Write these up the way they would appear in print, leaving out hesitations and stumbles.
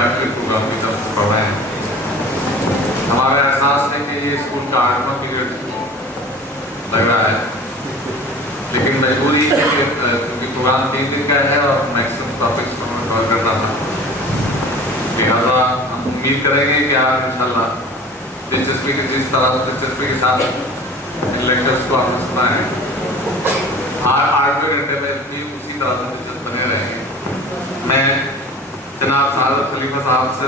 8वीं प्रोग्राम की तरफ से पढ़ रहे हैं। हमारा एहसास है कि ये स्कूल का 8वां पीरियड लग रहा है, लेकिन मजबूरी है क्योंकि प्रोग्राम 3 दिन का है और मैक्सिमम टॉपिक्स को हमें कवर करना था। लिहाजा हम उम्मीद करेंगे कि आप इंशाल्लाह दिलचस्पी के साथ इन लेक्चर्स को आपने सुना है। 8वें घंटे में भी उसी तरह से दिलचस्प बने रहेंगे। मैं जनाब सादत खलीफा साहब से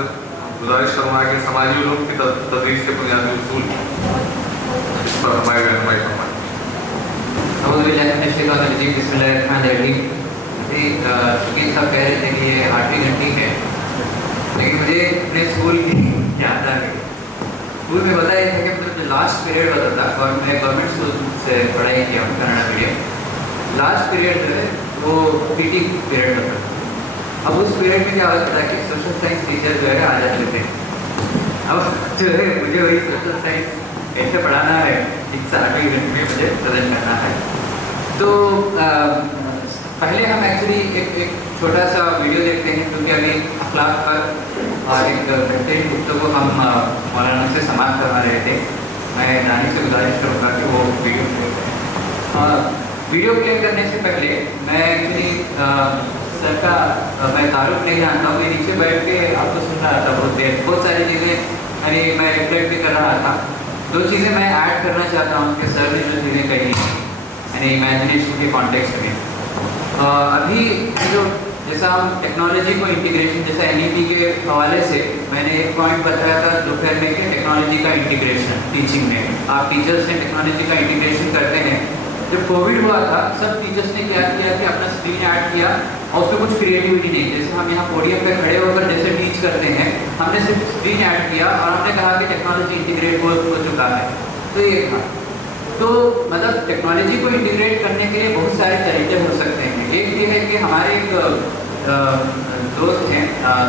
गुजारिश करूँगा कि समाजी उलूम की तदरीस के बुनियादी उसूल इस पर हमारे रहनुमाई फरमाएं। शकील साहब कह रहे थे कि ये 8वीं घंटी है, लेकिन मुझे अपने स्कूल की याद आ गई। स्कूल में बताया था कि मतलब जो लास्ट पीरियड होता था, और मैं गवर्नमेंट स्कूल से पढ़ाई किया हूँ कन्नड़ा मीडियम, लास्ट पीरियड जो है वो पीटी पीरियड होता था। अब उस पीरियड में क्या होता था कि सोशल साइंस टीचर जो है आ जाते थे। अब जो है मुझे वही सोशल साइंस कैसे पढ़ाना है, 8वीं घंटे में मुझे प्रेजेंट करना है। तो पहले हम एक्चुअली एक छोटा सा वीडियो देखते हैं, क्योंकि अभी अखलाक पर और एक बेहतरीन गुफ्तगू को हम मौलाना से समाप्त करवा रहे थे। मैं दानी से गुजारिश करूँगा कि वो वीडियो प्ले करें। वीडियो प्ले करने से पहले मैं एक्चुअली सर का मैं तारुफ नहीं जानता हूँ। मैं नीचे बैठ के आपको सुन रहा था बहुत सारी चीज़ें मैं रिफ्लेक्ट भी कर रहा था। 2 चीज़ें मैं ऐड करना चाहता हूँ कि सर ने जो चीज़ें कही यानी इमेजिनेशन के कॉन्टेक्स्ट में। अभी जो जैसा हम टेक्नोलॉजी को इंटीग्रेशन, जैसा एनईपी के हवाले से मैंने एक पॉइंट बताया था दोपहर में कि टेक्नोलॉजी का इंटीग्रेशन टीचिंग में, आप टीचर्स से टेक्नोलॉजी का इंटीग्रेशन करते हैं। जब कोविड हुआ था सब टीचर्स ने क्या किया कि अपना स्क्रीन ऐड किया और उसमें कुछ क्रिएटिविटी नहीं, जैसे हम यहाँ पोडियम पे खड़े होकर जैसे टीच करते हैं, हमने सिर्फ स्क्रीन ऐड किया और हमने कहा कि टेक्नोलॉजी इंटीग्रेट हो चुका है। तो ये था, तो मतलब टेक्नोलॉजी को इंटीग्रेट करने के लिए बहुत सारे तरीके हो सकते हैं। एक ये है कि हमारे एक दोस्त हैं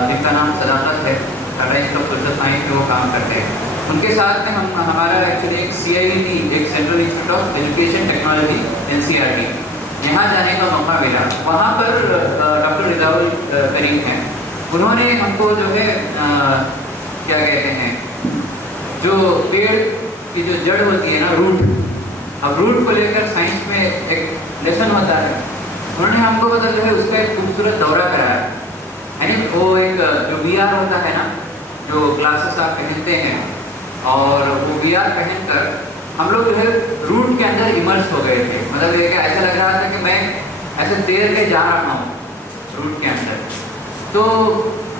जिनका नाम सदाकत है, कॉलेज ऑफ सोशल साइंस में वो काम करते हैं। उनके साथ में हमारा एक्चुअली एक CIET, एक central institute of education technology NCRT, यहाँ जाने का मौका मिला। वहाँ पर डॉक्टर रिजाउल करीम हैं, उन्होंने हमको जो है क्या कहते हैं, जो पेड़ की जो जड़ होती है ना, रूट, अब रूट को लेकर साइंस में एक लेसन होता है। उन्होंने हमको मतलब जो है उसका एक खूबसूरत दौरा कराया। यानी वो एक जो VR होता है ना, जो ग्लासेस आप पहनते हैं, और वो VR पहनकर हम लोग जो है रूट के अंदर इमर्स हो गए थे। मतलब ये ऐसा लग रहा था कि मैं ऐसे तैर के जा रहा हूँ रूट के अंदर। तो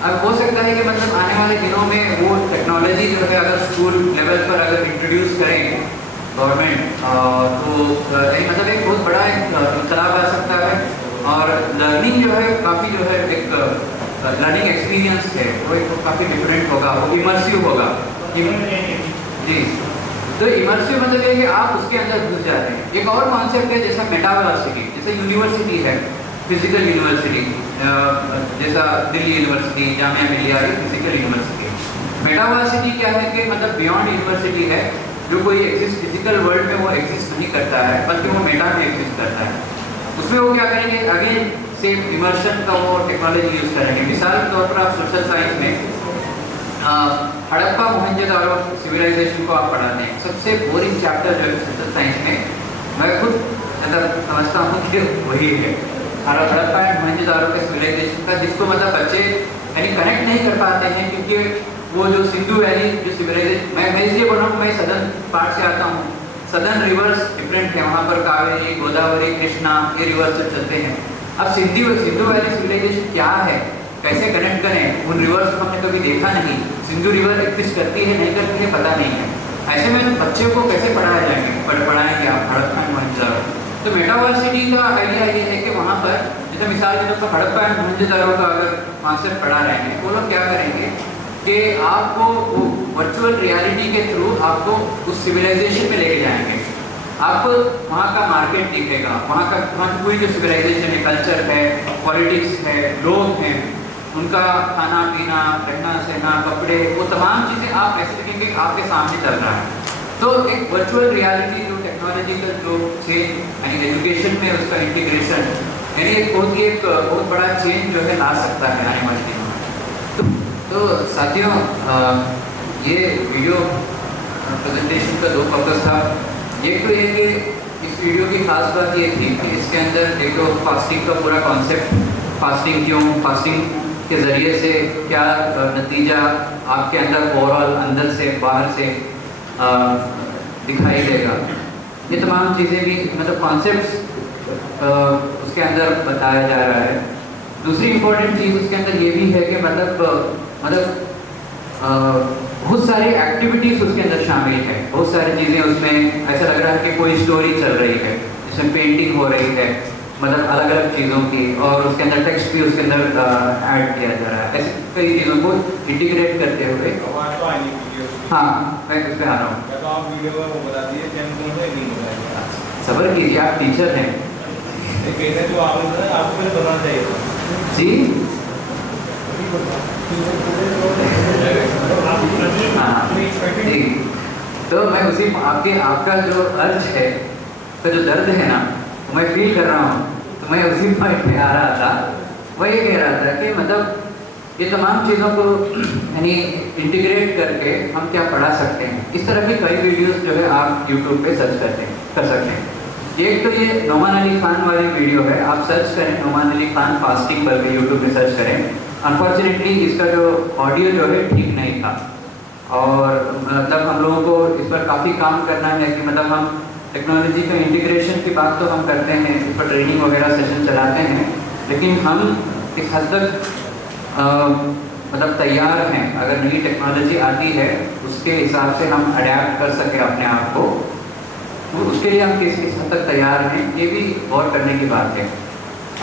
अब हो सकता है कि मतलब आने वाले दिनों में वो टेक्नोलॉजी जो है अगर स्कूल लेवल पर अगर इंट्रोड्यूस करें गवर्नमेंट, तो मतलब एक बहुत बड़ा एक इनकलाब आ सकता है। और लर्निंग जो है काफ़ी जो है एक लर्निंग एक्सपीरियंस है वो एक काफ़ी डिफरेंट होगा, वो इमर्सिव होगा। जी, तो इमर्सिव मतलब ये कि आप उसके अंदर घुस जाते हैं। एक और कॉन्सेप्ट है जैसा मेटावर्सिटी, जैसे यूनिवर्सिटी है, फिजिकल यूनिवर्सिटी, जैसा Delhi university, Jamia Millia, physical university. मेटावर्सिटी क्या है कि मतलब बियॉन्ड यूनिवर्सिटी है, जो कोई एग्जिस्ट फिजिकल वर्ल्ड में वो एग्जिस्ट नहीं करता है, बल्कि वो मेटा में एग्जिस्ट करता है। उसमें वो क्या करेंगे, अगेन सेम इमर्शन का वो टेक्नोलॉजी यूज़ करेंगे। मिसाल के तौर पर आप सोशल साइंस में हड़प्पा मोहनजोदारो सिविलाइजेशन को आप पढ़ाते हैं, सबसे बोरिंग चैप्टर जो है सोशल साइंस में, मैं खुद मतलब समझता हूँ कि वही है हड़प्पा एंड मोहनजोदारो के सिविलाइजेशन का, जिसको मतलब बच्चे यानी कनेक्ट नहीं कर पाते हैं, क्योंकि वो जो सिंधु वैली जो सिविलाइजेशन, मैं इसलिए बोल रहा हूँ, मैं सदर्न पार्ट से आता हूँ। सदर्न रिवर्स डिफरेंट है, वहाँ पर कावेरी, गोदावरी, कृष्णा, ये रिवर्स चलते हैं। अब सिंधु वैली सिविलाइजेशन क्या है, कैसे कनेक्ट करें, उन रिवर्स को हमने कभी देखा नहीं। सिंधु रिवर एग्जिस्ट करती है नहीं करती है पता नहीं है। ऐसे में बच्चे को कैसे पढ़ाया जाएंगे, पढ़ाएंगे आप हड़प्पा एंड मोहनजोदारो। तो मेटावर्सिटी का आइडिया ये है कि वहाँ पर जैसे मिसाल के तौर पर हड़प्पा एंड मोहनजोदारो का अगर कॉन्सेप्ट पढ़ा रहे हैं, वो लोग क्या करेंगे कि आपको वो वर्चुअल रियलिटी के थ्रू आपको उस सिविलाइजेशन में लेके जाएंगे। आपको वहाँ का मार्केट दिखेगा, वहाँ की पूरी जो सिविलाइजेशन है, कल्चर है, पॉलिटिक्स है, लोग हैं, उनका खाना पीना, रहना सहना, कपड़े, वो तमाम चीज़ें आप ऐसे देखेंगे कि आपके सामने चल रहा है। तो एक वर्चुअल रियलिटी जो टेक्नोलॉजिकल जो चेंज यानी एजुकेशन में उसका इंटीग्रेशन यानी एक बहुत बड़ा चेंज जो है ला सकता है आने वाले दिनों में। तो तो साथियों, ये वीडियो प्रेजेंटेशन का 2 पर्पस था। एक तो ये कि इस वीडियो की खास बात ये थी कि इसके अंदर देखो फास्टिंग का पूरा कॉन्सेप्ट, फास्टिंग क्यों, फास्टिंग के ज़रिए से क्या नतीजा आपके अंदर ओवरऑल अंदर से बाहर से दिखाई देगा, ये तमाम चीज़ें भी मतलब कॉन्सेप्ट्स उसके अंदर बताया जा रहा है। दूसरी इम्पोर्टेंट चीज़ उसके अंदर ये भी है कि मतलब बहुत सारी एक्टिविटीज़ उसके अंदर शामिल है, बहुत सारी चीज़ें उसमें ऐसा लग रहा है कि कोई स्टोरी चल रही है, जिसमें पेंटिंग हो रही है, मतलब अलग अलग चीज़ों की, और उसके अंदर टेक्स्ट भी उसके अंदर ऐड किया जा रहा है। ऐसी कई चीज़ों को इंटीग्रेट करते हुए। हाँ, मैं उस पर आ रहा हूँ। सब्र कीजिए, आप टीचर हैं जी। हाँ जी, तो मैं उसी आपका जो अर्ज है, का जो दर्द है ना, वो मैं फील कर रहा हूँ। तो मैं उसी पॉइंट पे आ रहा था, वह ये कह रहा था कि मतलब ये तमाम चीज़ों को यानी इंटीग्रेट करके हम क्या पढ़ा सकते हैं। इस तरह की कई वीडियोस जो है आप यूट्यूब पे सर्च कर सकते हैं। एक तो ये नोमान अली खान वाली वीडियो है, आप सर्च करें नोमान अली खान फास्टिंग पर भी यूट्यूब पे सर्च करें। अनफॉर्चुनेटली इसका जो ऑडियो जो है ठीक नहीं था, और मतलब हम लोगों को इस पर काफ़ी काम करना है कि मतलब हम टेक्नोलॉजी का इंटीग्रेशन की बात तो हम करते हैं, इस पर ट्रेनिंग वगैरह सेशन चलाते हैं, लेकिन हम इस हद तक मतलब तैयार हैं, अगर नई टेक्नोलॉजी आती है उसके हिसाब से हम अडेप्ट कर सकें अपने आप को, तो उसके लिए हम किस हद तक तैयार हैं, ये भी गौर करने की बात है।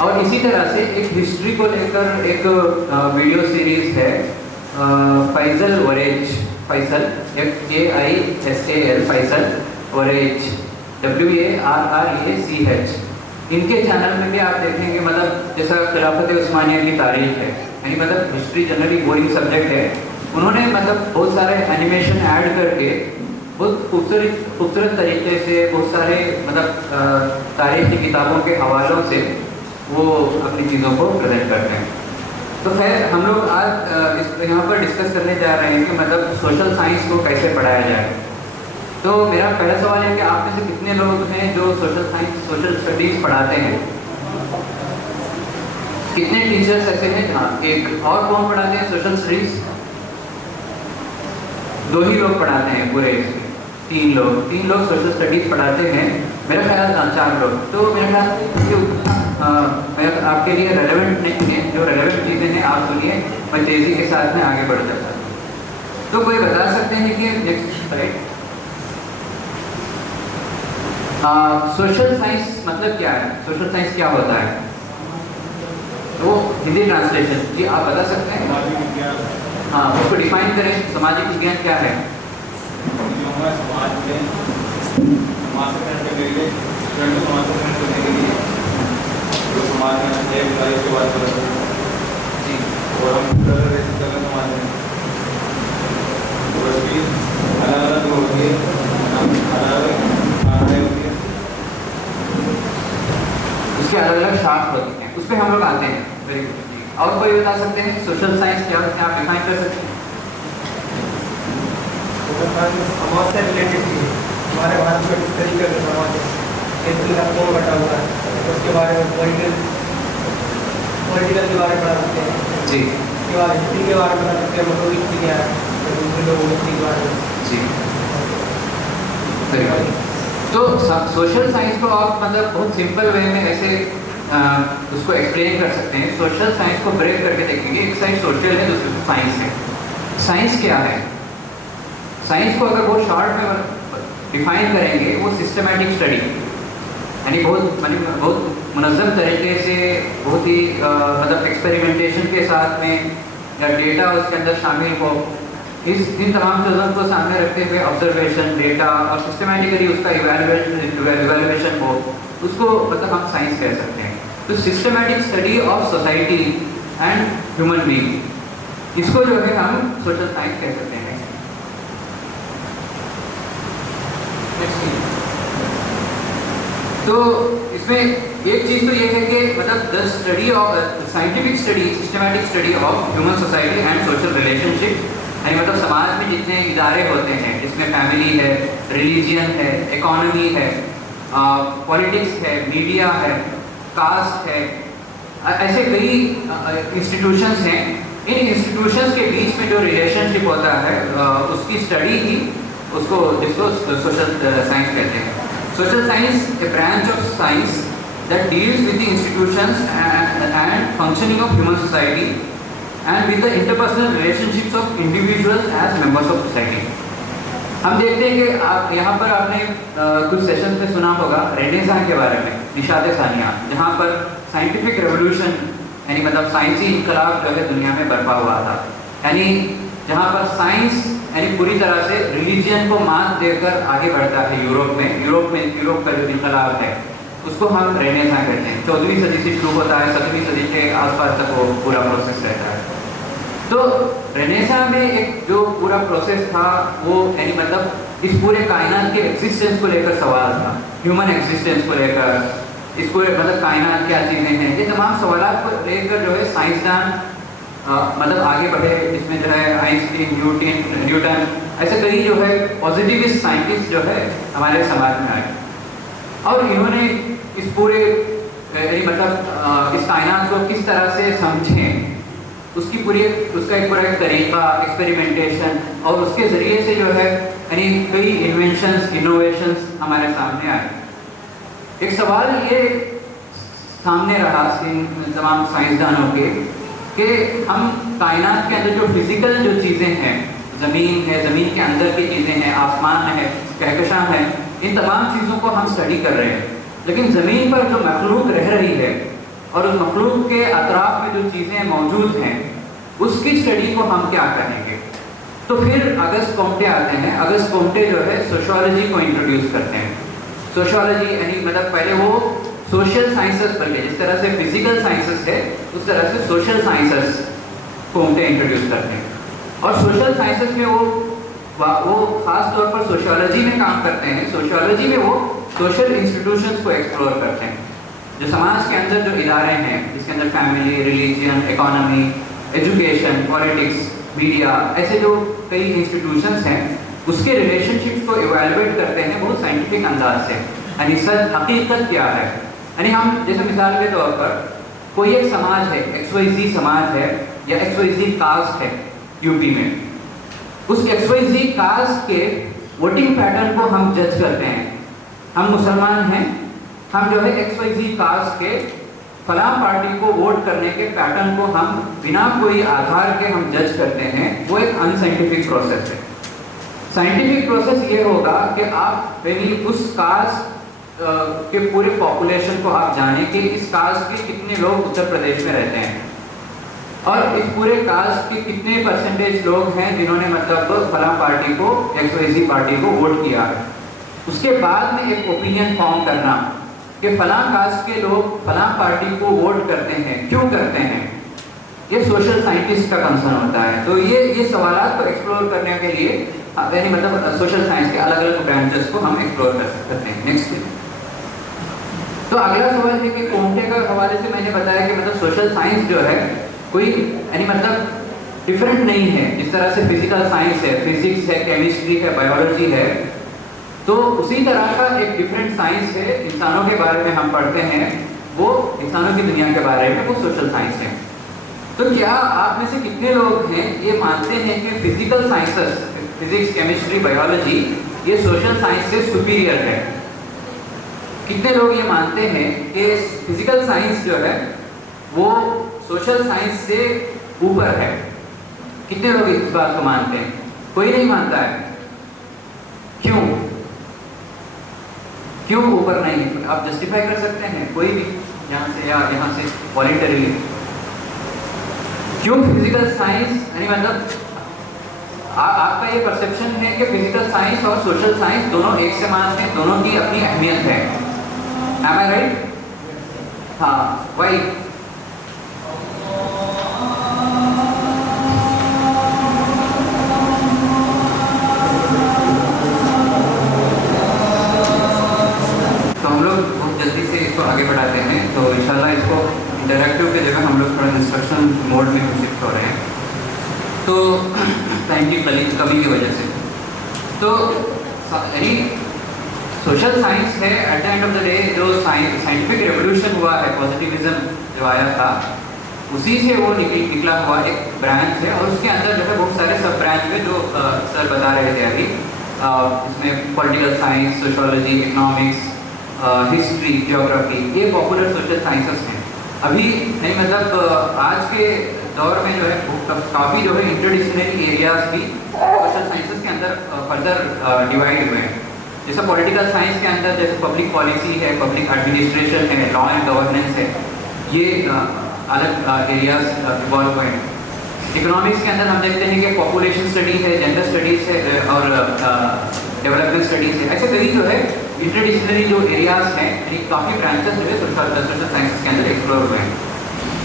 और इसी तरह से एक हिस्ट्री को लेकर एक वीडियो सीरीज़ है, फैसल वरेज, फैसल FAISAL, फैसल वरेज WARREACH। इनके चैनल में भी आप देखेंगे मतलब जैसा खिलाफत उस्मानिया की तारीख है, यानी मतलब हिस्ट्री जनरली बोरिंग सब्जेक्ट है, उन्होंने मतलब बहुत सारे एनिमेशन ऐड करके बहुत खूबसूरत तरीके से बहुत सारे मतलब तारीख की किताबों के हवालों से वो अपनी चीज़ों को प्रेजेंट करते हैं। तो खैर हम लोग आज यहाँ पर डिस्कस करने जा रहे हैं कि मतलब सोशल साइंस को कैसे पढ़ाया जाए। तो मेरा पहला सवाल है कि आप में से कितने लोग हैं जो सोशल साइंस, सोशल स्टडीज़ पढ़ाते हैं? कितने टीचर्स ऐसे हैं जहाँ एक और कौन पढ़ाते हैं सोशल स्टडीज़? 2 ही लोग पढ़ाते हैं पूरे इसमें, 3 लोग सोशल स्टडीज़ पढ़ाते हैं, मेरा ख्याल 4 लोग। तो मेरा ख्याल मेरा आपके लिए रेलेवेंट नहीं है, जो रेलेवेंट चीज़ें हैं आप सुनिए, मैं तेज़ी के साथ में आगे बढ़ जाता हूँ। तो कोई बता सकते हैं कि नेक्स्ट राइट सोशल साइंस मतलब क्या है? सोशल साइंस क्या होता है? तो हिंदी ट्रांसलेशन जी आप बता सकते हैं? हाँ, उसको डिफाइन करें। सामाजिक विज्ञान क्या है? उसके अलग अलग शाख होते हैं, उस पर हम लोग आते हैं। वेरी गुड जी। और कोई बता सकते हैं सोशल साइंस क्या होता है? आप डिफाइन कर सकते हैं? समाज से रिलेटेड थी, हमारे भारत में किस तरीके का समाज है, कौन बटा हुआ है, उसके बारे में पॉलिटिकल के बारे में पढ़ा सकते हैं जी। उसके बाद हिस्ट्री के बारे में पढ़ा सकते हैं, मतलब हिस्ट्री क्या है, दूसरे लोग हिस्ट्री के बारे में जी। Very good. तो सोशल साइंस को आप मतलब बहुत सिंपल वे में ऐसे उसको एक्सप्लेन कर सकते हैं। सोशल साइंस को ब्रेक करके देखेंगे, एक साइड सोशल है, दूसरी साइंस है। साइंस क्या है? साइंस को अगर बहुत शॉर्ट में डिफाइन करेंगे, वो सिस्टमैटिक स्टडी, यानी बहुत मुनज़्ज़म तरीके से, बहुत ही मतलब एक्सपेरिमेंटेशन के साथ में या डेटा उसके अंदर शामिल हो, इन तमाम चीज़ों को सामने रखते हुए ऑब्जर्वेशन, डेटा और सिस्टमैटिकली उसका इवैल्यूएशन हो, उसको मतलब हम साइंस कह सकते हैं। तो systematic study of society and human being, इसको जो है हम सोशल साइंस कह सकते हैं। तो इसमें एक चीज़ तो ये है कि मतलब the study of scientific study, systematic study of human society and social relationship, यानी मतलब समाज में जितने इदारे होते हैं जिसमें फैमिली है, रिलीजियन है, इकोनॉमी है, पॉलिटिक्स है, मीडिया है, कास्ट है, ऐसे कई इंस्टीट्यूशंस हैं। इन इंस्टीट्यूशंस के बीच में जो रिलेशनशिप होता है उसकी स्टडी ही जिसको सोशल साइंस कहते हैं। Social science A branch of science that deals with the institutions and functioning of human society and with the interpersonal relationships of individuals as members of society। हम देखते हैं कि आप यहाँ पर आपने कुछ सेशंस में सुना होगा रेनेसां के बारे में, निशात सानिया, जहाँ पर साइंटिफिक रेवोल्यूशन यानी मतलब साइंसी इनकलाब जो है दुनिया में बर्पा हुआ था, यानी जहाँ पर साइंस यानी पूरी तरह से रिलीजियन को मात देकर आगे बढ़ता है। यूरोप का जो इनकलाब है उसको हम रेनेसां कहते हैं। 14वीं सदी से शुरू होता है, 17वीं सदी के आसपास तक वो पूरा प्रोसेस रहता है। तो रेनेसां में एक जो पूरा प्रोसेस था वो यानी मतलब इस पूरे कायनात के एग्जिस्टेंस को लेकर सवाल था, ह्यूमन एग्जिस्टेंस को लेकर, इस पूरे मतलब कायनात क्या चीज़ें हैं, ये तमाम सवाल को लेकर जो है साइंसदान मतलब आगे बढ़े। इसमें जो है आइंस्टीन, न्यूटन, ऐसे कई जो है पॉजिटिविस्ट साइंटिस्ट जो है हमारे समाज में आए और इन्होंने इस पूरे मतलब इस कायनात को किस तरह से समझें उसका एक पूरा तरीका, एक्सपेरिमेंटेशन, और उसके ज़रिए से जो है यानी कई इन्वेंशंस, इनोवेशंस हमारे सामने आए। एक सवाल ये सामने रहा तमाम साइंसदानों के कि हम कायनात के अंदर जो फिजिकल जो चीज़ें हैं, ज़मीन है, ज़मीन के अंदर की चीज़ें हैं, आसमान है, कहकशां है, इन तमाम चीज़ों को हम स्टडी कर रहे हैं, लेकिन ज़मीन पर जो मखलूक रह रही है और उस मखलूक के अतराफ में जो चीज़ें मौजूद हैं उसकी स्टडी को हम क्या करेंगे। तो फिर अगस्त कोम्टे आते हैं। अगस्त कोम्टे जो है सोशियोलॉजी को इंट्रोड्यूस करते हैं। सोशियोलॉजी यानी मतलब पहले वो सोशल साइंसेस बल्कि जिस तरह से फिजिकल साइंसेस है उस तरह से सोशल साइंसेस कोम्टे इंट्रोड्यूस करते हैं। और सोशल साइंसेस में वो खास तौर पर सोशियोलॉजी में काम करते हैं। सोशियोलॉजी में वो सोशल इंस्टीट्यूशंस को एक्सप्लोर करते हैं, जो समाज के अंदर जो इदारे हैं जिसके अंदर family, religion, economy, education, politics, media, ऐसे जो कई इंस्टीट्यूशंस हैं उसके रिलेशनशिप्स को इवेलुएट करते हैं बहुत साइंटिफिक अंदाज से। यानी सच हकीकत क्या है, यानी हम जैसे मिसाल के तौर पर कोई एक समाज है, XYZ समाज है या XYZ कास्ट है यूपी में, उस XYZ कास्ट के वोटिंग पैटर्न को हम जज करते हैं। हम मुसलमान हैं, हम जो है XYZ कास्ट के फलां पार्टी को वोट करने के पैटर्न को हम बिना कोई आधार के हम जज करते हैं। वो एक अनसाइंटिफिक प्रोसेस है। साइंटिफिक प्रोसेस ये होगा कि आप यानी उस कास्ट के पूरे पॉपुलेशन को आप जानें कि इस कास्ट के कितने लोग उत्तर प्रदेश में रहते हैं और इस पूरे कास्ट के कितने परसेंटेज लोग हैं जिन्होंने मतलब फलां पार्टी को, XYZ पार्टी को वोट किया है। उसके बाद में एक ओपिनियन फॉर्म करना कि फलां कास्ट के लोग फलां पार्टी को वोट करते हैं, क्यों करते हैं, ये सोशल साइंटिस्ट का कंसर्न होता है। तो ये सवालात को एक्सप्लोर करने के लिए यानी मतलब सोशल साइंस के अलग अलग ब्रांचेस को हम एक्सप्लोर कर सकते हैं। नेक्स्ट। तो अगला सवाल है कि कोम्टे का हवाले से मैंने बताया कि मतलब सोशल साइंस जो है कोई यानी मतलब डिफरेंट नहीं है। जिस तरह से फिजिकल साइंस है, फिजिक्स है, केमिस्ट्री है, बायोलॉजी है, तो उसी तरह का एक डिफरेंट साइंस है। इंसानों के बारे में हम पढ़ते हैं, वो इंसानों की दुनिया के बारे में वो सोशल साइंस है। तो क्या आप में से कितने लोग हैं ये मानते हैं कि physical sciences, physics, chemistry, biology ये सोशल साइंस से सुपीरियर है? कितने लोग ये मानते हैं कि फिजिकल साइंस जो है वो सोशल साइंस से ऊपर है? कितने लोग इस बात को मानते हैं? कोई नहीं मानता है। क्यों ऊपर नहीं? आप जस्टिफाई कर सकते हैं कोई भी यहाँ से या यहाँ से वॉलंटरीली। क्यों फिजिकल साइंस यानी मतलब आपका ये परसेप्शन है कि फिजिकल साइंस और सोशल साइंस दोनों एक समान हैं, दोनों की अपनी अहमियत है। Am I right? हाँ, why? तो हम लोग बहुत जल्दी से इसको आगे बढ़ाते हैं। डायरेक्टिव के जगह हम लोग थोड़ा इंस्ट्रक्शन मोड में शिफ्ट हो रहे हैं, तो टाइम की कमी की वजह से। तो यानी सोशल साइंस है at the end of the day, जो साइंटिफिक रेवोल्यूशन हुआ है, पॉजिटिविज्म जो आया था, उसी से वो निकला हुआ एक ब्रांच है, और उसके अंदर जो है बहुत सारे सब ब्रांच है जो सर बता रहे थे अभी। इसमें political science, sociology, economics, history, geography, ये पॉपुलर सोशल साइंसेस हैं। अभी नहीं मतलब आज के दौर में जो है काफ़ी जो है इंटरडिसिप्लिनरी एरियाज भी सोशल साइंसेस के अंदर फर्दर डिवाइड हुए हैं। जैसे पॉलिटिकल साइंस के अंदर जैसे पब्लिक पॉलिसी है, पब्लिक एडमिनिस्ट्रेशन है, लॉ एंड गवर्नेंस है, ये अलग एरियाज इवॉल्व हुए हैं। इकोनॉमिक्स के अंदर हम देखते हैं कि पॉपुलेशन स्टडी है, जेंडर स्टडीज़ है और डेवलपमेंट स्टडीज़ है। ऐसे कई जो है इंटरडिसिप्लिनरी जो एरियाज हैं, यानी काफ़ी ब्रांचेस जो है सोशल साइंसेस के अंदर एक्सप्लोर हुए हैं।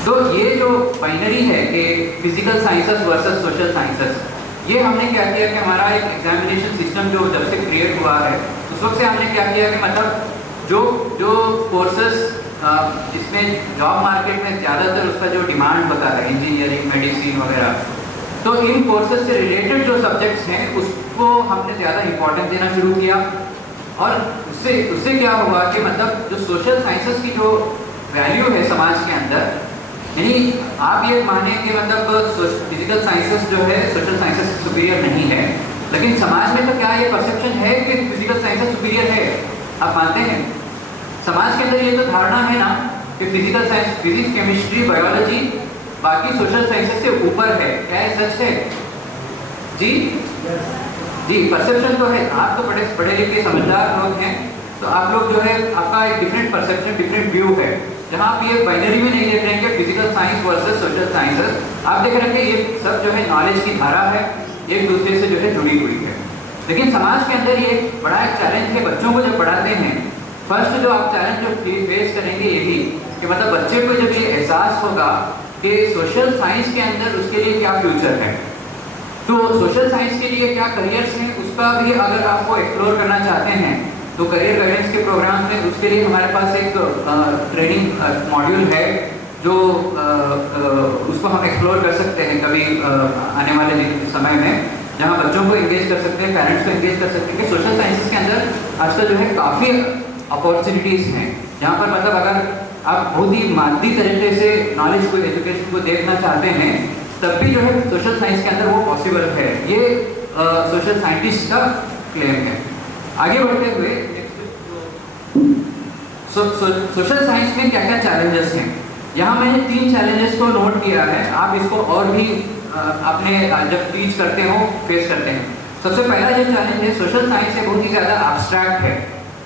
तो ये जो बाइनरी है कि physical sciences versus social sciences, ये हमने क्या किया कि हमारा एक एग्जामिनेशन सिस्टम जो जब से क्रिएट हुआ है उस वक्त से हमने क्या किया कि मतलब जो कोर्सेस जिसमें जॉब मार्केट में ज़्यादातर उसका जो डिमांड होता है, इंजीनियरिंग, मेडिसिन वगैरह, तो इन कोर्सेज से रिलेटेड जो सब्जेक्ट्स हैं उसको हमने ज़्यादा इंपॉर्टेंस देना शुरू किया। और उससे क्या हुआ कि मतलब जो सोशल साइंसेस की जो वैल्यू है समाज के अंदर, यानी आप ये माने कि मतलब फिजिकल साइंसेस जो है सोशल साइंसेस से सुपीरियर नहीं है, लेकिन समाज में तो क्या ये परसेप्शन है कि फिजिकल साइंसेस सुपीरियर है? आप मानते हैं? समाज के अंदर ये तो धारणा है ना कि physical science, physics, chemistry, biology बाकी सोशल साइंसेस से ऊपर है। क्या ये सच है? जी जी, परसेप्शन तो है। आप तो पढ़े लिखे समझदार लोग हैं, तो आप लोग जो है आपका एक डिफरेंट परसेप्शन, डिफरेंट व्यू है, जहाँ आप ये बाइनरी में नहीं देख रहे हैं कि physical science versus social sciences. आप देख रहे हैं कि ये सब जो है नॉलेज की धारा है, एक दूसरे से जो है जुड़ी हुई है। लेकिन समाज के अंदर ये बड़ा एक चैलेंज है। बच्चों को जब पढ़ाते हैं, फर्स्ट जो आप चैलेंज जो फेस करेंगे यही कि मतलब बच्चे को जब ये एहसास होगा कि सोशल साइंस के अंदर उसके लिए क्या फ्यूचर है, तो सोशल साइंस के लिए क्या करियर्स हैं, उसका भी अगर आपको एक्सप्लोर करना चाहते हैं तो करियर गाइडेंस के प्रोग्राम में उसके लिए हमारे पास एक ट्रेनिंग मॉड्यूल है जो उसको हम एक्सप्लोर कर सकते हैं कभी आने वाले समय में, जहाँ बच्चों को एंगेज कर सकते हैं, पेरेंट्स को एंगेज कर सकते हैं कि सोशल साइंसेस के अंदर आजकल जो है काफ़ी अपॉर्चुनिटीज़ हैं, जहाँ पर मतलब अगर आप बहुत ही मादी तरीके से नॉलेज को, एजुकेशन को देखना चाहते हैं, तब भी जो है सोशल साइंस के अंदर वो पॉसिबल है। ये सोशल साइंटिस्ट का क्लेम है। आगे बढ़ते हुए सोशल साइंस में क्या क्या चैलेंजेस हैं, यहाँ मैंने 3 चैलेंजेस को नोट किया है। आप इसको और भी अपने जब टीच करते हो फेस करते हैं। सबसे पहला जो चैलेंज है, सोशल साइंस है बहुत ही ज़्यादा एब्स्ट्रैक्ट है,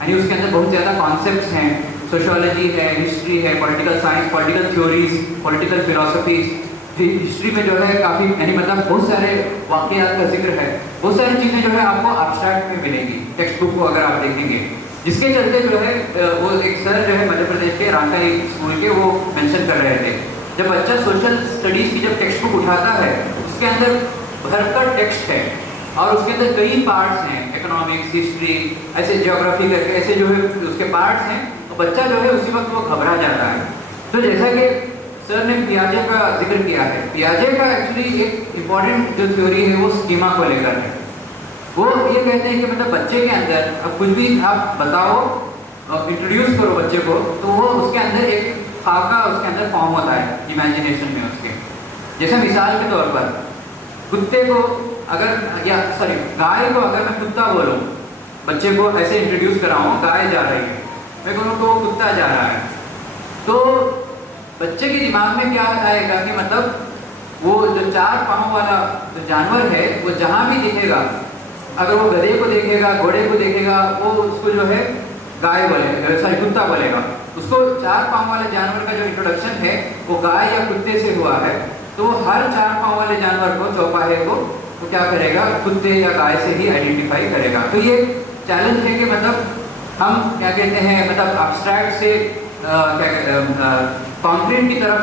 यानी उसके अंदर बहुत ज़्यादा कॉन्सेप्ट्स हैं। सोशोलॉजी है, हिस्ट्री है, political science, political theories, political philosophies. History में जो है काफ़ी यानी मतलब बहुत सारे वाक़यात का जिक्र है, बहुत सारी चीज़ें जो है आपको एब्स्ट्रैक्ट में मिलेंगी टेक्स्ट बुक को अगर आप देखेंगे, जिसके चलते जो है वो एक सर जो है मध्य प्रदेश के रामकारी स्कूल के वो मेंशन कर रहे थे, जब बच्चा सोशल स्टडीज़ की जब टेक्स्ट बुक उठाता है उसके अंदर भरकर टेक्स्ट है और उसके अंदर कई पार्ट्स हैं, इकोनॉमिक्स, हिस्ट्री, ऐसे ज्योग्राफी करके ऐसे जो है उसके पार्ट्स हैं, तो बच्चा जो है उसी वक्त वो घबरा जाता है। तो जैसा कि सर ने पियाजे का जिक्र किया है, पियाजे का एक्चुअली एक इम्पॉर्टेंट जो थ्योरी है वो स्कीमा को लेकर है। वो ये कहते हैं कि मतलब बच्चे के अंदर अब कुछ भी आप बताओ, इंट्रोड्यूस करो बच्चे को, तो वो उसके अंदर एक खाका उसके अंदर फॉर्म होता है इमेजिनेशन में उसके। जैसे मिसाल के तौर पर कुत्ते को अगर या सॉरी गाय को अगर मैं कुत्ता बोलूँ, बच्चे को ऐसे इंट्रोड्यूस कराऊँ, गाय जा रही है, मैं कहूँ तो कुत्ता जा रहा है, तो बच्चे के दिमाग में क्या आएगा कि मतलब वो जो 4 पाँव वाला जो जानवर है वो जहाँ भी दिखेगा, अगर वो गधे को देखेगा, घोड़े को देखेगा, वो उसको जो है गाय बोलेगा, सॉरी कुत्ता बोलेगा। उसको 4 पाँव वाले जानवर का जो इंट्रोडक्शन है वो गाय या कुत्ते से हुआ है, तो वो हर 4 पाँव वाले जानवर को, चौपाहे को, तो क्या करेगा, कुत्ते या गाय से ही आइडेंटिफाई करेगा। तो ये चैलेंज है कि मतलब हम क्या कहते हैं, मतलब एब्स्ट्रैक्ट से कॉन्क्रीट की तरफ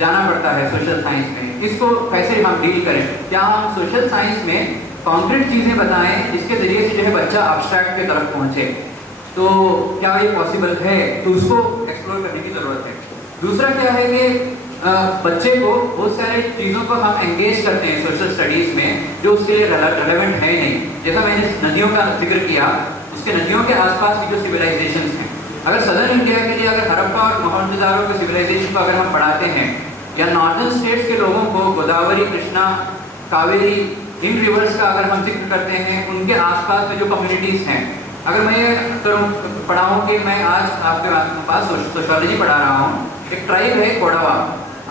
जाना पड़ता है सोशल साइंस में। इसको कैसे हम डील करें? क्या हम सोशल साइंस में कॉन्क्रीट चीज़ें बताएं जिसके जरिए से जो है बच्चा एब्स्ट्रैक्ट की तरफ पहुंचे? तो क्या ये पॉसिबल है? तो उसको एक्सप्लोर करने की ज़रूरत है। दूसरा क्या है कि बच्चे को बहुत सारे चीज़ों को हम एंगेज करते हैं सोशल स्टडीज़ में जो उसके लिए रेलेवेंट है नहीं। जैसा मैंने नदियों का जिक्र किया, उसके नदियों के आसपास की जो सिविलाइजेशन हैं, अगर सदर्न इंडिया के लिए अगर हड़प्पा और मोहनजोदारो के सिविलाइजेशन को अगर हम पढ़ाते हैं, या नॉर्दर्न स्टेट्स के लोगों को गोदावरी, कृष्णा, कावेरी, इन रिवर्स का अगर हम जिक्र करते हैं, उनके आसपास में जो कम्युनिटीज़ हैं, अगर मैं ये पढ़ाऊँ कि मैं आज आपके पास सोशियोलॉजी पढ़ा रहा हूँ, एक ट्राइब है कोडावा,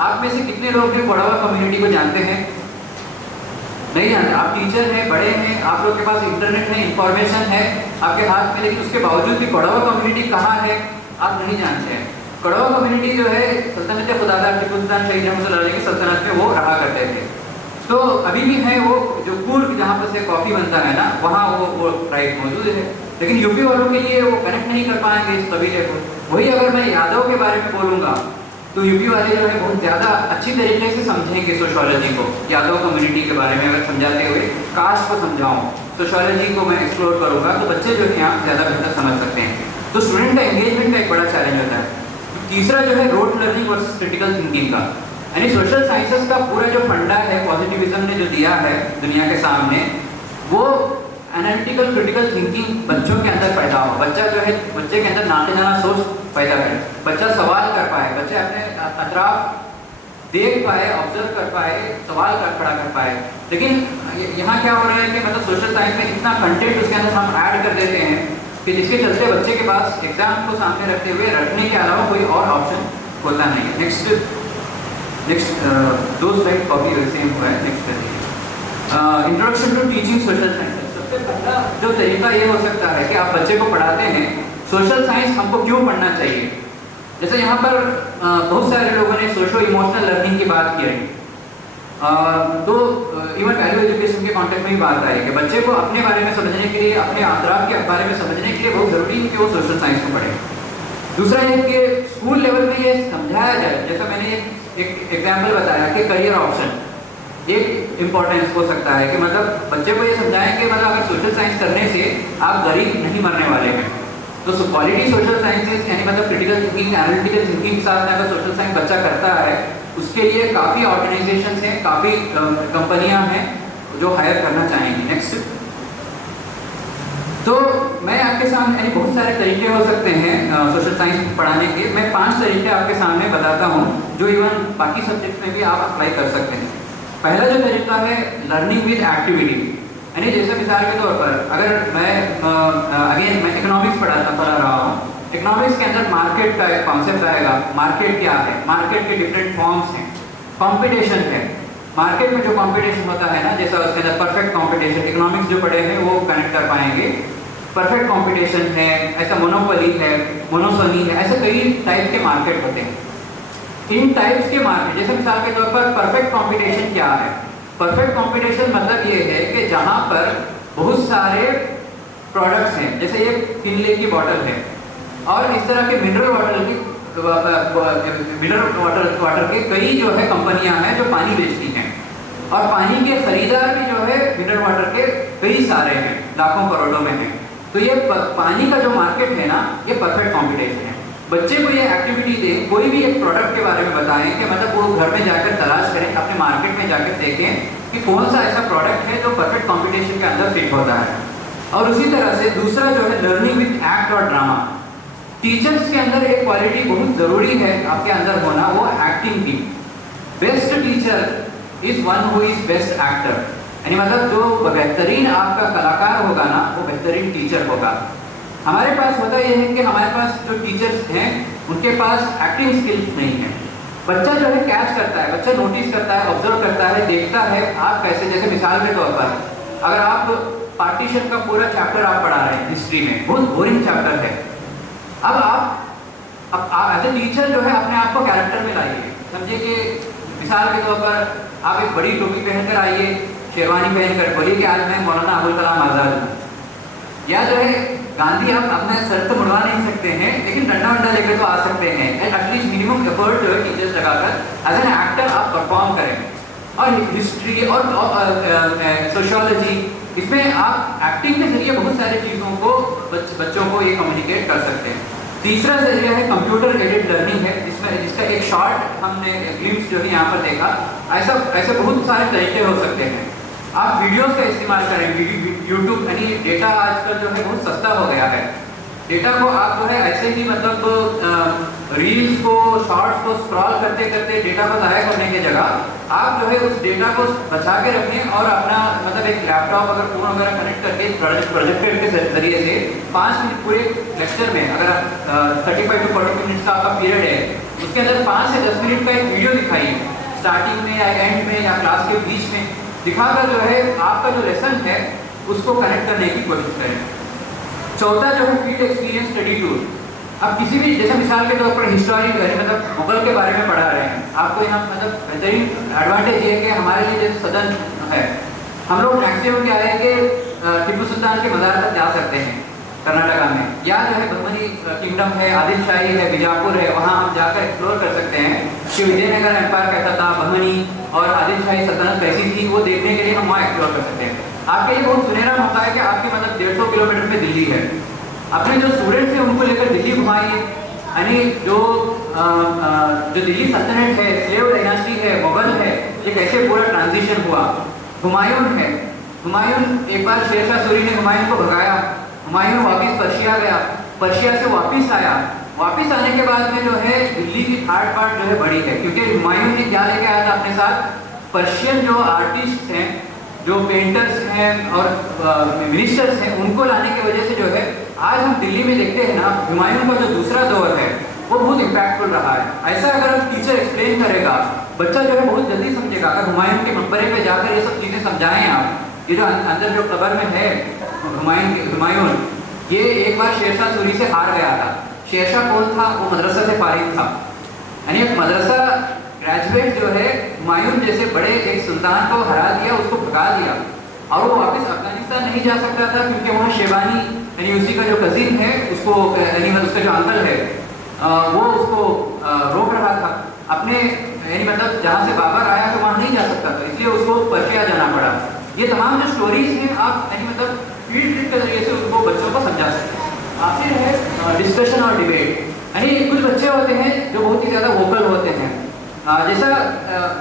आप में से कितने लोग हैं कोडावा कम्युनिटी को जानते हैं? नहीं जानते। आप टीचर हैं, बड़े हैं, आप लोग के पास इंटरनेट है, इंफॉर्मेशन है आपके हाथ में, लेकिन उसके बावजूद भी कोडावा कम्युनिटी कहाँ है आप नहीं जानते हैं। कोडावा कम्युनिटी जो है सल्तनत खुदादा टीपू सुल्तान शहीद अहमद अली की सल्तनत में वो रहा करते थे। तो अभी भी है वो जो कूर्ग जहाँ पर से कॉफ़ी बनता है ना, वहाँ वो ट्राइब मौजूद है, लेकिन यूपी वालों के लिए वो कनेक्ट नहीं कर पाएंगे इस कबीले को। वही अगर मैं यादव के बारे में बोलूँगा तो यूपी वाले जो है बहुत ज़्यादा अच्छी तरीके से समझेंगे सोशियोलॉजी को। यादव कम्युनिटी के बारे में अगर समझाते हुए कास्ट को समझाऊँ, सोशियोलॉजी को मैं एक्सप्लोर करूँगा, तो बच्चे जो है यहाँ ज़्यादा बेहतर समझ सकते हैं। तो स्टूडेंट का एंगेजमेंट का एक बड़ा चैलेंज होता है। तीसरा जो है road learning versus critical thinking का, यानी सोशल साइंसेस का पूरा जो फंडा है पॉजिटिविज्म ने जो दिया है दुनिया के सामने, वो एनालिटिकल क्रिटिकल थिंकिंग बच्चों के अंदर पैदा हो। बच्चा जो है, बच्चे के अंदर नाते जाना सोच पैदा करे, बच्चा सवाल कर पाए, बच्चे अपने अतराफ देख पाए, ऑब्जर्व कर पाए, सवाल खड़ा कर पाए। लेकिन यहाँ क्या हो रहा है कि मतलब सोशल साइंस में इतना कंटेंट उसके अंदर हम ऐड कर देते हैं कि जिसके चलते बच्चे के पास एग्जाम को सामने रखते हुए रखने के अलावा कोई और ऑप्शन होता नहीं है। नेक्स्ट दो स्लाइड कॉपी सेम हुआ है। Next introduction to teaching social science. सबसे पहला जो तरीका ये हो सकता है कि आप बच्चे को पढ़ाते हैं सोशल साइंस हमको क्यों पढ़ना चाहिए। जैसे यहाँ पर बहुत सारे लोगों ने सोशो इमोशनल लर्निंग की बात की है, तो इवन वैल्यू एजुकेशन के कॉन्टेक्स्ट में भी बात आई कि बच्चे को अपने बारे में समझने के लिए, अपने अतराफ के बारे में समझने के लिए बहुत ज़रूरी है कि वो सोशल साइंस को पढ़े। दूसरा ये कि स्कूल लेवल में ये समझाया जाए, जैसा मैंने एक एग्जाम्पल बताया कि करियर ऑप्शन एक इम्पोर्टेंस हो सकता है कि मतलब बच्चे को ये समझाएं कि मतलब अगर सोशल साइंस करने से आप गरीब नहीं मरने वाले हैं। तो क्वालिटी सोशल साइंसेस यानी मतलब क्रिटिकल थिंकिंग, एनालिटिकल थिंकिंग के साथ में अगर सोशल साइंस बच्चा करता है, उसके लिए काफ़ी ऑर्गेनाइजेशंस हैं, काफ़ी कंपनियां हैं जो हायर करना चाहेंगी। नेक्स्ट, तो मैं आपके सामने यानी बहुत सारे तरीके हो सकते हैं सोशल साइंस पढ़ाने के। मैं 5 तरीके आपके सामने बताता हूँ जो इवन बाकी सब्जेक्ट में भी आप अप्लाई कर सकते हैं। पहला जो तरीका है लर्निंग विद एक्टिविटी, यानी जैसे मिसाल के तौर पर अगर मैं अगेन मैं इकोनॉमिक्स पढ़ा रहा हूँ, इकोनॉमिक्स के अंदर मार्केट का एक कॉन्सेप्ट आएगा। मार्केट क्या है, मार्केट के डिफरेंट फॉर्म्स हैं, कंपटीशन है। मार्केट में जो कंपटीशन होता है ना, जैसा उसके अंदर परफेक्ट कंपटीशन, इकोनॉमिक्स जो पढ़े हैं वो कनेक्ट कर पाएंगे। परफेक्ट कंपटीशन है, ऐसा मोनोपोली है, मोनोसोनी है, ऐसे कई टाइप के मार्केट होते हैं। इन टाइप्स के मार्केट, जैसे मिसाल के तौर पर परफेक्ट कंपटीशन क्या है। परफेक्ट कंपटीशन मतलब ये है कि जहाँ पर बहुत सारे प्रोडक्ट्स हैं, जैसे ये किनले की बॉटल है और इस तरह के मिनरल वाटर के कई जो है कंपनियां हैं जो पानी बेचती हैं, और पानी के खरीदार भी जो है मिनरल वाटर के कई सारे हैं, लाखों करोड़ों में हैं। तो ये पानी का जो मार्केट है ना, ये परफेक्ट कंपटीशन है। बच्चे को ये एक्टिविटी दें, कोई भी एक प्रोडक्ट के बारे में बताएं कि मतलब वो घर में जाकर तलाश करें, अपने मार्केट में जाकर देखें कि कौन सा ऐसा प्रोडक्ट है जो परफेक्ट कंपटीशन के अंदर फिट होता है। और उसी तरह से दूसरा जो है लर्निंग विद एक्ट और ड्रामा। टीचर्स के अंदर एक क्वालिटी बहुत ज़रूरी है आपके अंदर होना, वो एक्टिंग की। Best teacher is one who is best actor, यानी मतलब जो बेहतरीन आपका कलाकार होगा ना, वो बेहतरीन टीचर होगा। हमारे पास होता यह है कि हमारे पास जो टीचर्स हैं उनके पास एक्टिंग स्किल्स नहीं है। बच्चा जो है कैच करता है, बच्चा नोटिस करता है, ऑब्जर्व करता है, देखता है आप कैसे, जैसे मिसाल के तौर पर अगर आप पार्टीशन का पूरा चैप्टर आप पढ़ा रहे हैं हिस्ट्री में, बहुत बोरिंग चैप्टर है, अब आप एज ए टीचर जो है अपने आप को कैरेक्टर में लाइए। समझिए कि मिसाल के तौर पर आप एक बड़ी टोपी पहनकर आइए, शेरवानी पहनकर, बोलिए कि आज मैं मौलाना अबुल कलाम आज़ाद हूँ, या जो है गांधी हम अपना सर तो मुड़वा नहीं सकते हैं, लेकिन डंडा वंडा लेकर तो आ सकते हैं। एटलीस्ट मिनिमम एफर्ट जो है टीचर्स लगाकर एज एन एक्टर आप परफॉर्म करें। और हिस्ट्री और सोशियोलॉजी, इसमें आप एक्टिंग के जरिए बहुत सारी चीज़ों को बच्चों को ये कम्युनिकेट कर सकते हैं। तीसरा जरिया है कंप्यूटर एडेड लर्निंग है, जिसका एक शॉर्ट हमने ग्लिम्स जो है यहाँ पर देखा। ऐसे बहुत सारे तरीके हो सकते हैं। आप वीडियोस का इस्तेमाल करें, यूट्यूब यानी डेटा आजकल जो है बहुत सस्ता हो गया है। डेटा को आप जो है ऐसे ही मतलब रील्स को, शॉर्ट्स को स्क्रॉल करते करते डेटा को ज़ाया करने की जगह आप जो है उस डेटा को बचा के रखें और अपना मतलब एक लैपटॉप अगर फोन वगैरह कनेक्ट करके प्रोजेक्टर के जरिए से 5 मिनट पूरे लेक्चर में, अगर आप 35 to 40 मिनट्स का आपका पीरियड है, उसके अंदर 5 से 10 मिनट का एक वीडियो दिखाइए, स्टार्टिंग में या एंड में या क्लास के बीच में दिखाकर जो है आपका जो लेसन है उसको कनेक्ट करने की कोशिश करें। चौथा जो है फील्ड एक्सपीरियंस स्टडी टूर। अब किसी भी, जैसे मिसाल के तौर पर हिस्टोरिक मतलब मुगल के बारे में पढ़ा रहे हैं, आपको यहाँ मतलब बेहतरीन एडवांटेज ये है कि हमारे लिए जैसे सदन है, हम लोग मैक्सिमम क्या है कि टिप्पू सुल्तान के मज़ार तक जा सकते हैं कर्नाटका में, या जो है बहमनी किंगडम है, आदिल शाही है, बीजापुर है, वहाँ हम जाकर एक्सप्लोर कर सकते हैं कि विजयनगर एम्पायर कैसा था, बहमनी और आदिल शाही सल्तनत कैसी थी, वो देखने के लिए हम वहाँ एक्सप्लोर कर सकते हैं। आपके लिए बहुत सुनहरा मौका है कि आपकी मतलब 150 किलोमीटर में दिल्ली है, अपने जो स्टूडेंट्स हैं उनको लेकर दिल्ली घुमाइए। यानी जो दिल्ली सल्तनत है, स्लेव डायनास्टी है, मुगल है, ये कैसे पूरा ट्रांजिशन हुआ। हुमायूं है, हुमायूं एक बार शेरशाह सूरी ने हुमायूं को भगाया, हुमायूं वापस पर्शिया गया, पर्शिया से वापस आया, वापस आने के बाद में जो है दिल्ली की थार्ड पार्ट जो है बड़ी है, क्योंकि हुमायूं ने क्या लेके आया था अपने साथ, पर्शियन जो आर्टिस्ट हैं, जो पेंटर्स हैं और मिनिस्टर्स हैं, उनको लाने की वजह से जो है आज हम दिल्ली में देखते हैं ना, हुमायूं का जो दूसरा दौर है वो बहुत इम्पैक्टफुल रहा है। ऐसा अगर टीचर एक्सप्लेन करेगा, बच्चा जो है बहुत जल्दी समझेगा। अगर हुमायूं के मकबरे पे जाकर ये सब चीज़ें समझाएं आप, ये जो अंदर जो कब्र में है हुमायूं, ये एक बार शेरशाह सूरी से हार गया था। शेरशाह कौन था? वो मदरसा से फारिग था, यानी एक मदरसा ग्रेजुएट जो है हुमायूं जैसे बड़े एक सुल्तान को हरा दिया, उसको भगा दिया, और वो वापस अफगानिस्तान नहीं जा सकता था क्योंकि वहाँ शेबानी यानी उसी का जो कजिन है उसको, यानी उसका जो अंकल है वो उसको रोक रहा था अपने, यानी मतलब जहाँ से बाबर आया तो वहाँ नहीं जा सकता था, इसलिए उसको पर्शिया जाना पड़ा। ये तमाम जो स्टोरीज हैं आप यानी मतलब फील्ड ट्रिप के जरिए से उसको बच्चों को समझा सकते हैं। आखिर है डिस्कशन और डिबेट, यानी कुछ बच्चे होते हैं जो बहुत ही ज़्यादा वोकल होते हैं। जैसा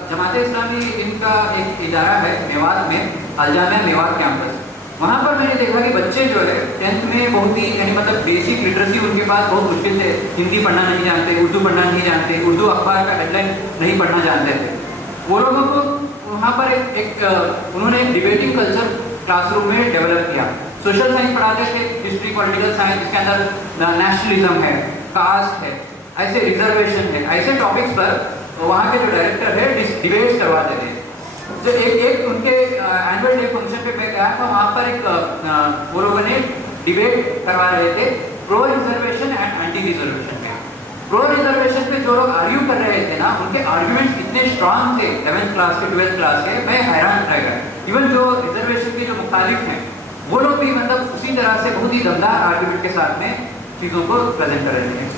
जमात इस्लामी इनका एक इदारा है मेवात में, अलजामिया मेवात कैंपस, वहाँ पर मैंने देखा कि बच्चे जो है 10th में बहुत ही यानी मतलब बेसिक लिटरेसी उनके पास बहुत मुश्किल थे, हिंदी पढ़ना नहीं जानते, उर्दू पढ़ना नहीं जानते, उर्दू अखबार का हेडलाइन नहीं पढ़ना जानते थे। वो लोगों को वहाँ पर उन्होंने एक डिबेटिंग कल्चर क्लासरूम में डेवलप किया। सोशल साइंस पढ़ाते थे, हिस्ट्री, पॉलिटिकल साइंस, जिसके अंदर नेशनलिज्म है, कास्ट है, ऐसे रिजर्वेशन है, ऐसे टॉपिक्स पर वहाँ के जो डायरेक्टर है डिबेट्स करवाते थे। जो एक उनके एनुअल डे फंक्शन पे मैं गया था, वहाँ पर एक वो लोगों ने डिबेट करवा रहे थे pro reservation and anti reservation में। प्रो रिजर्वेशन पे जो लोग आर्ग्यू कर रहे थे ना, उनके आर्ग्यूमेंट्स इतने स्ट्रांग थे 11th क्लास के 12th क्लास के, मैं हैरान रह गया। इवन जो रिजर्वेशन के जो मुखालिफ हैं वो लोग भी मतलब उसी तरह से बहुत ही दमदार आर्ग्यूमेंट के साथ में चीज़ों को प्रेजेंट कर रहे थे।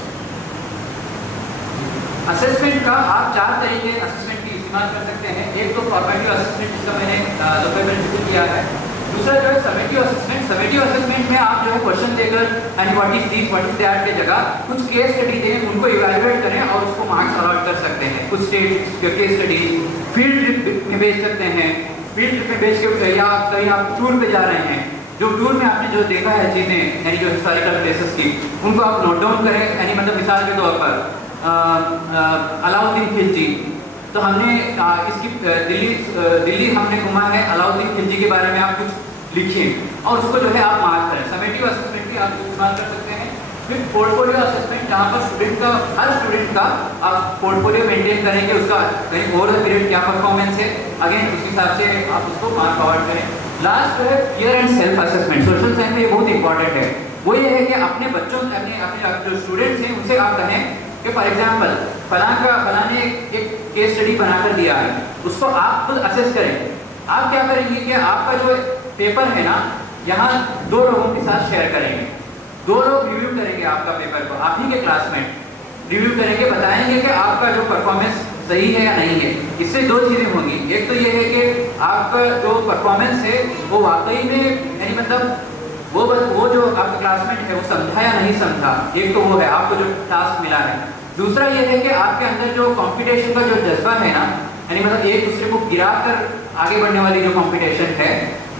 असेसमेंट का आप 4 तरीके असेसमेंट की इस्तेमाल कर सकते हैं। एक तो फॉर्मेटिव असेसमेंट, जिसका मैंने दोपहर में जिक्र किया है। दूसरा जो है समेटिव असेसमेंट। समेटिव असेसमेंट में आप जो है क्वेश्चन देकर and what is this what is that के जगह कुछ केस स्टडी दें, उनको इवैल्यूएट करें और उसको मार्क्स अलॉट कर सकते हैं। कुछ state case study field trip में भेज सकते हैं, फील्ड ट्रिप में भेज के, या कहीं आप टूर पे जा रहे हैं, जो टूर में आपने जो देखा है चीज़ें यानी जो हिस्टोरिकल प्लेसेस की, उनको आप नोट डाउन करें। यानी मतलब मिसाल के तौर पर अलाउद्दीन खिलजी, तो हमने इसकी दिल्ली हमने घुमा है, अलाउद्दीन खिलजी के बारे में आप कुछ लिखिए और उसको जो है आप मार्क करें। समेटिव असेसमेंट भी आप इस्तेमाल कर सकते हैं। फिर पोर्टफोलियो असेसमेंट, जहाँ पर स्टूडेंट का, हर स्टूडेंट का आप पोर्टफोलियो मेंटेन करेंगे, उसका कहीं ओवर द पीरियड क्या परफॉर्मेंस है, अगेन उस हिसाब से आप उसको मार्क अवार्ड करें। लास्ट है peer and self assessment. Social science में ये बहुत इंपॉर्टेंट है। वो ये है कि अपने बच्चों से, अपने जो स्टूडेंट्स हैं उनसे आप कहें कि फॉर एग्जाम्पल फलां ने एक केस स्टडी बनाकर दिया है, उसको आप खुद असेस करें। आप क्या करेंगे कि आपका जो पेपर है ना, यहाँ 2 लोगों के साथ शेयर करेंगे, 2 लोग रिव्यू करेंगे आपका पेपर को, आप ही के क्लासमेट रिव्यू करेंगे, बताएंगे कि आपका जो परफॉर्मेंस सही है या नहीं है। इससे 2 चीज़ें होंगी। एक तो ये है कि आपका जो परफॉर्मेंस है वो वाकई में यानी मतलब वो जो आपका क्लासमेट है वो समझा या नहीं समझा, एक तो वो है आपको जो टास्क मिला है। दूसरा ये है कि आपके अंदर जो कंपटीशन का जो जज्बा है ना, यानी मतलब एक दूसरे को गिरा कर आगे बढ़ने वाली जो कंपटीशन है,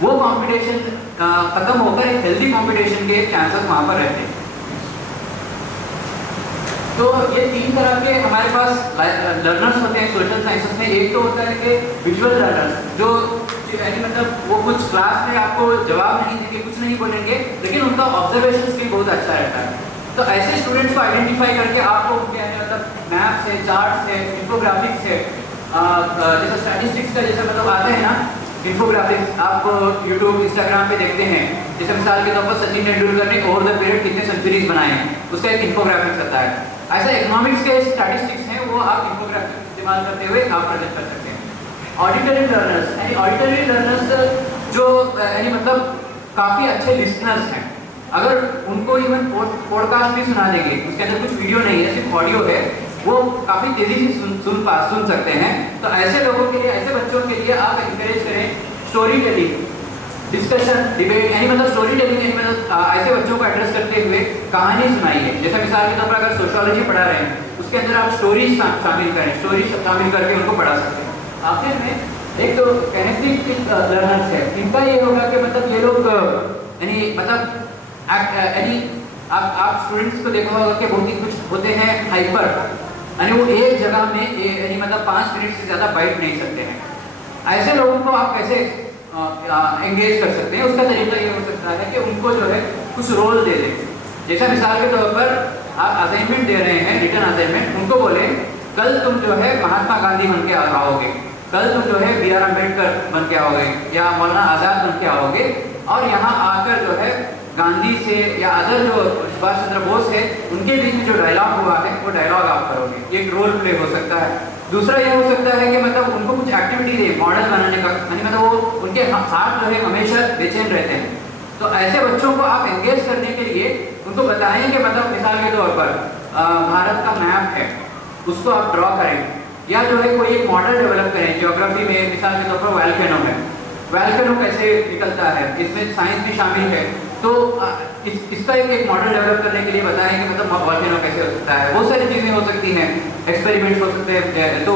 वो कंपटीशन खत्म होकर एक हेल्दी कंपटीशन के चांसेस वहां पर रहते हैं। तो ये 3 तरह के हमारे पास लर्नर्स होते हैं सोशल साइंसेस में। एक तो होता है कि विजुअल लर्नर्स, जो यानी मतलब वो कुछ क्लास में आपको जवाब नहीं देंगे, कुछ नहीं बोलेंगे, लेकिन उनका ऑब्जर्वेशन स्किल बहुत अच्छा रहता है। तो ऐसे स्टूडेंट्स को आइडेंटिफाई करके आपको उनके मतलब मैप्स है, चार्ट्स है, इन्फोग्राफिक्स है, जैसे स्टैटिस्टिक्स का जैसे मतलब आता है ना इन्फोग्राफिक्स, आप यूट्यूब इंस्टाग्राम पे देखते हैं, जैसे मिसाल के तौर पर सचिन तेंदुलकर ने ओवर द पीरियड कितने सेंचुरीज बनाए हैं, उसका एक इन्फोग्राफिक्स आता है। ऐसा इकोनॉमिक्स के स्टैटिस्टिक्स हैं, वो आप इन्फोग्राफिक्स इस्तेमाल करते हुए आप प्रेजेंट कर सकते हैं। ऑडिटरी लर्नर्स, यानी ऑडिटरी लर्नर्स जो यानी मतलब काफ़ी अच्छे लिसनर्स हैं, अगर उनको इवन पॉडकास्ट भी सुना देंगे, उसके अंदर कुछ वीडियो नहीं है, सिर्फ ऑडियो है, वो काफ़ी तेज़ी से सुन सकते हैं। तो ऐसे लोगों के लिए, ऐसे बच्चों के लिए आप इंकरेज करें स्टोरी टेलिंग, डिस्कशन, डिबेट, यानी मतलब स्टोरी टेलिंग, यानी मतलब ऐसे बच्चों को एड्रेस करते हुए कहानी सुनाइए। जैसे मिसाल के तौर पर अगर सोशियोलॉजी पढ़ा रहे हैं, उसके अंदर आप स्टोरी शामिल करें, स्टोरी शामिल करके उनको पढ़ा सकते हैं। आखिर में एक तो कैनेस्टिक लर्नर्स है, इनका ये होगा कि मतलब ये लोग यानी मतलब यानी आप स्टूडेंट्स को देखा होगा कि बहुत ही कुछ होते हैं हाइपर, यानी वो एक जगह में यानी मतलब 5 मिनट से ज़्यादा बैठ नहीं सकते हैं। ऐसे लोगों को आप कैसे एंगेज कर सकते हैं? उसका तरीका ये हो सकता है कि उनको जो है कुछ रोल दे दें। जैसा मिसाल के तौर पर आप असाइनमेंट दे रहे हैं, रिटर्न असाइनमेंट, उनको बोले कल तुम जो है महात्मा गांधी बन के आओगे, कल तुम जो है BR अम्बेडकर बन के आओगे या मौलाना आज़ाद बन के आओगे, और यहाँ आकर जो है गांधी से या अदर जो सुभाष चंद्र बोस है उनके बीच में जो डायलॉग हुआ है वो डायलॉग आप करोगे। एक रोल प्ले हो सकता है। दूसरा ये हो सकता है कि मतलब उनको कुछ एक्टिविटी दे मॉडल बनाने का, यानी मतलब वो उनके हाथ जो है हमेशा बेचैन रहते हैं, तो ऐसे बच्चों को आप एंगेज करने के लिए उनको बताएं कि मतलब मिसाल के तौर पर भारत का मैप है, उसको आप ड्रॉ करें, या जो है कोई एक मॉडल डेवलप करें। ज्योग्राफी में मिसाल के तौर पर वॉल्केनो है, वॉल्केनो कैसे निकलता है, इसमें साइंस भी शामिल है, तो इसका एक मॉडल डेवलप करने के लिए बताएं कि मतलब वॉल्केनो कैसे हो सकता है। बहुत सारी चीज़ें हो सकती हैं, एक्सपेरिमेंट्स हो सकते हैं, तो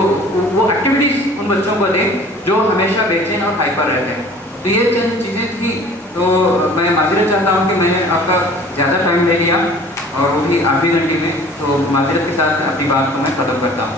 वो एक्टिविटीज़ उन बच्चों को दें जो हमेशा बेचैन और हाइपर रहते हैं। तो ये चंद चीज़ें थी। तो मैं माजरत चाहता हूँ कि मैंने आपका ज़्यादा टाइम ले लिया, और वो भी आधे घंटे में, तो माजरत के साथ अपनी बात को मैं ख़त्म करता हूँ।